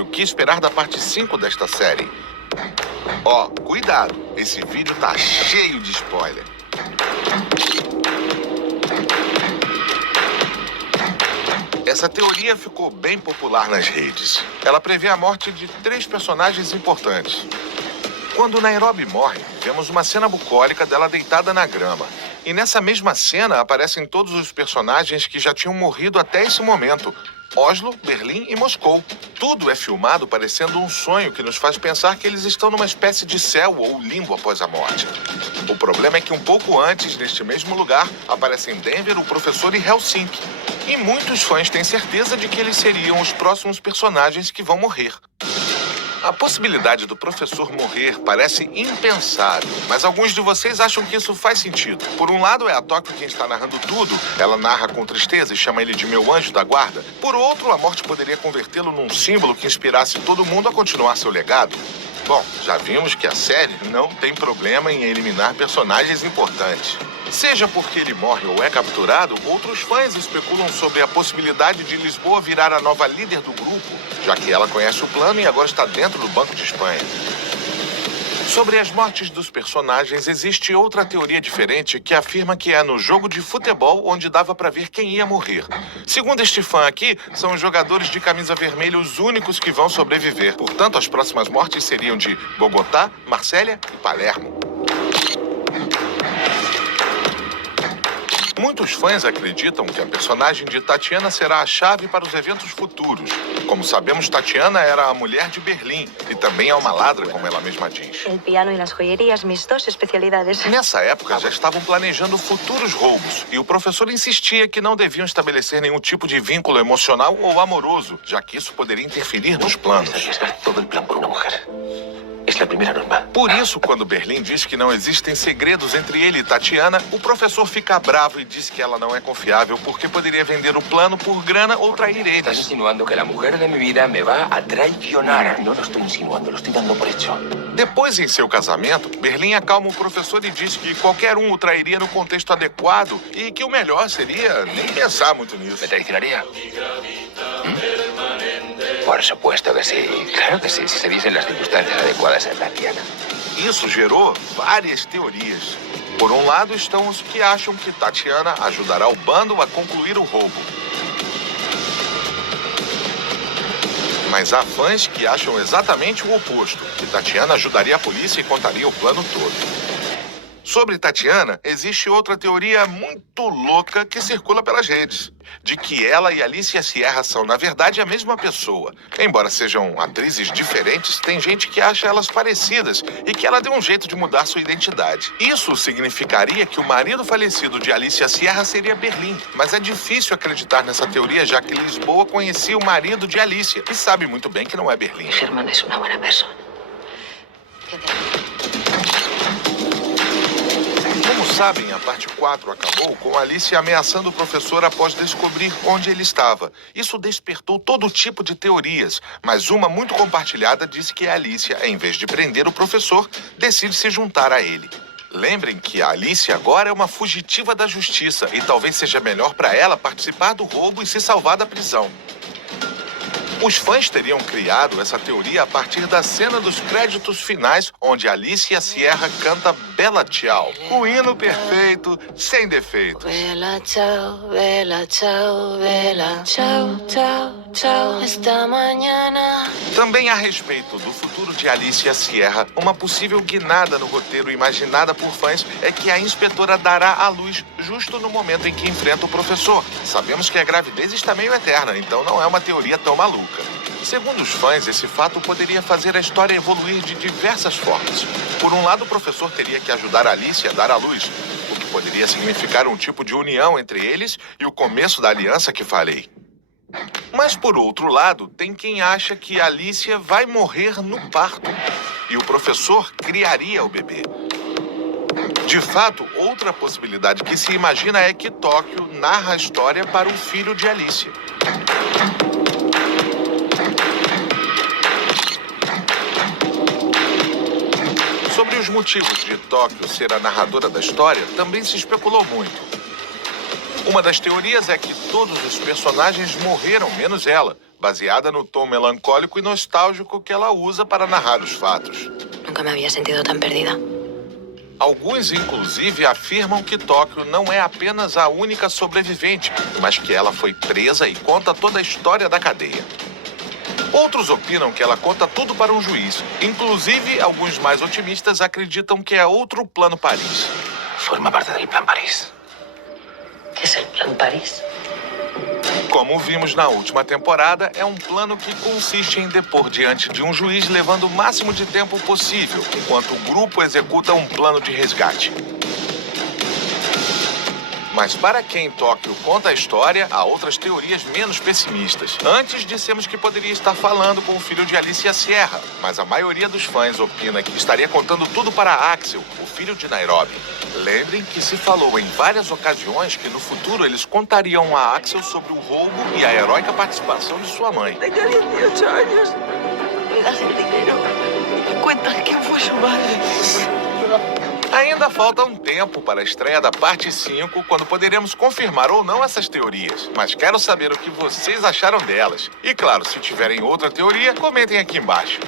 O que esperar da parte 5 desta série. Ó, cuidado, esse vídeo tá cheio de spoiler. Essa teoria ficou bem popular nas redes. Ela prevê a morte de 3 personagens importantes. Quando Nairobi morre, vemos uma cena bucólica dela deitada na grama. E nessa mesma cena aparecem todos os personagens que já tinham morrido até esse momento. Oslo, Berlim e Moscou. Tudo é filmado parecendo um sonho que nos faz pensar que eles estão numa espécie de céu ou limbo após a morte. O problema é que um pouco antes, neste mesmo lugar, aparecem Denver, o professor e Helsinki. E muitos fãs têm certeza de que eles seriam os próximos personagens que vão morrer. A possibilidade do professor morrer parece impensável, mas alguns de vocês acham que isso faz sentido. Por um lado, é a Tóquio quem está narrando tudo. Ela narra com tristeza e chama ele de meu anjo da guarda. Por outro, a morte poderia convertê-lo num símbolo que inspirasse todo mundo a continuar seu legado. Bom, já vimos que a série não tem problema em eliminar personagens importantes. Seja porque ele morre ou é capturado, outros fãs especulam sobre a possibilidade de Lisboa virar a nova líder do grupo, já que ela conhece o plano e agora está dentro do Banco de Espanha. Sobre as mortes dos personagens, existe outra teoria diferente que afirma que é no jogo de futebol onde dava para ver quem ia morrer. Segundo este fã aqui, são os jogadores de camisa vermelha os únicos que vão sobreviver. Portanto, as próximas mortes seriam de Bogotá, Marsella e Palermo. Muitos fãs acreditam que a personagem de Tatiana será a chave para os eventos futuros. Como sabemos, Tatiana era a mulher de Berlim e também é uma ladra, como ela mesma diz. El piano e as joierias, mis 2 especialidades. Nessa época, já estavam planejando futuros roubos e o professor insistia que não deviam estabelecer nenhum tipo de vínculo emocional ou amoroso, já que isso poderia interferir nos planos. Todo el plan por una mujer. Es la primera norma. Por isso, quando Berlim diz que não existem segredos entre ele e Tatiana, o professor fica bravo e diz que ela não é confiável porque poderia vender o plano por grana ou trair Estás eles. insinuando que la mujer de mi vida me va a traicionar. No lo estoy insinuando, lo estoy dando por hecho. Depois, em seu casamento, Berlim acalma o professor e diz que qualquer um o trairia no contexto adequado e que o melhor seria nem pensar muito nisso. ¿Me traicionaría? Por supuesto que sí. Claro que sí, si se diesen las circunstancias adecuadas a Tatiana. Isso gerou várias teorias. Por um lado, estão os que acham que Tatiana ajudará o bando a concluir o roubo. Mas há fãs que acham exatamente o oposto, que Tatiana ajudaria a polícia e contaria o plano todo. Sobre Tatiana, existe outra teoria muito louca que circula pelas redes, de que ela e Alicia Sierra são, na verdade, a mesma pessoa. Embora sejam atrizes diferentes, tem gente que acha elas parecidas e que ela deu um jeito de mudar sua identidade. Isso significaria que o marido falecido de Alicia Sierra seria Berlim, mas é difícil acreditar nessa teoria, já que Lisboa conhecia o marido de Alicia e sabe muito bem que não é Berlim. Germán es una buena persona. Como sabem, a parte 4 acabou com Alicia ameaçando o professor após descobrir onde ele estava. Isso despertou todo tipo de teorias, mas uma muito compartilhada diz que a Alicia, em vez de prender o professor, decide se juntar a ele. Lembrem que a Alicia agora é uma fugitiva da justiça e talvez seja melhor para ela participar do roubo e se salvar da prisão. Os fãs teriam criado essa teoria a partir da cena dos créditos finais, onde Alicia Sierra canta Bella Ciao, o hino perfeito, sem defeitos. Bella ciao, bella ciao, bella ciao, ciao, ciao, esta mañana. Também a respeito do futuro de Alicia Sierra, uma possível guinada no roteiro imaginada por fãs é que a inspetora dará à luz justo no momento em que enfrenta o professor. Sabemos que a gravidez está meio eterna, então não é uma teoria tão maluca. Segundo os fãs, esse fato poderia fazer a história evoluir de diversas formas. Por um lado, o professor teria que ajudar Alicia a dar à luz, o que poderia significar um tipo de união entre eles e o começo da aliança que falei. Mas, por outro lado, tem quem acha que Alicia vai morrer no parto e o professor criaria o bebê. De fato, outra possibilidade que se imagina é que Tóquio narra a história para o filho de Alicia. Sobre os motivos de Tóquio ser a narradora da história, também se especulou muito. Uma das teorias é que todos os personagens morreram, menos ela, baseada no tom melancólico e nostálgico que ela usa para narrar os fatos. Nunca me había sentido tan perdida. Alguns, inclusive, afirmam que Tóquio não é apenas a única sobrevivente, mas que ela foi presa e conta toda a história da cadeia. Outros opinam que ela conta tudo para um juiz. Inclusive, alguns mais otimistas acreditam que é outro Plano Paris. Forma parte del Plan París. ¿Qué es el Plan París? Como vimos na última temporada, é um plano que consiste em depor diante de um juiz levando o máximo de tempo possível, enquanto o grupo executa um plano de resgate. Mas para quem Tóquio conta a história, há outras teorias menos pessimistas. Antes dissemos que poderia estar falando com o filho de Alicia Sierra, mas a maioria dos fãs opina que estaria contando tudo para Axel, o filho de Nairobi. Lembrem que se falou em várias ocasiões que no futuro eles contariam a Axel sobre o roubo e a heróica participação de sua mãe. Tenía 18 años. Me das el dinero y me cuentas quién fue su madre. Ainda falta um tempo para a estreia da parte 5, quando poderemos confirmar ou não essas teorias. Mas quero saber o que vocês acharam delas. E claro, se tiverem outra teoria, comentem aqui embaixo.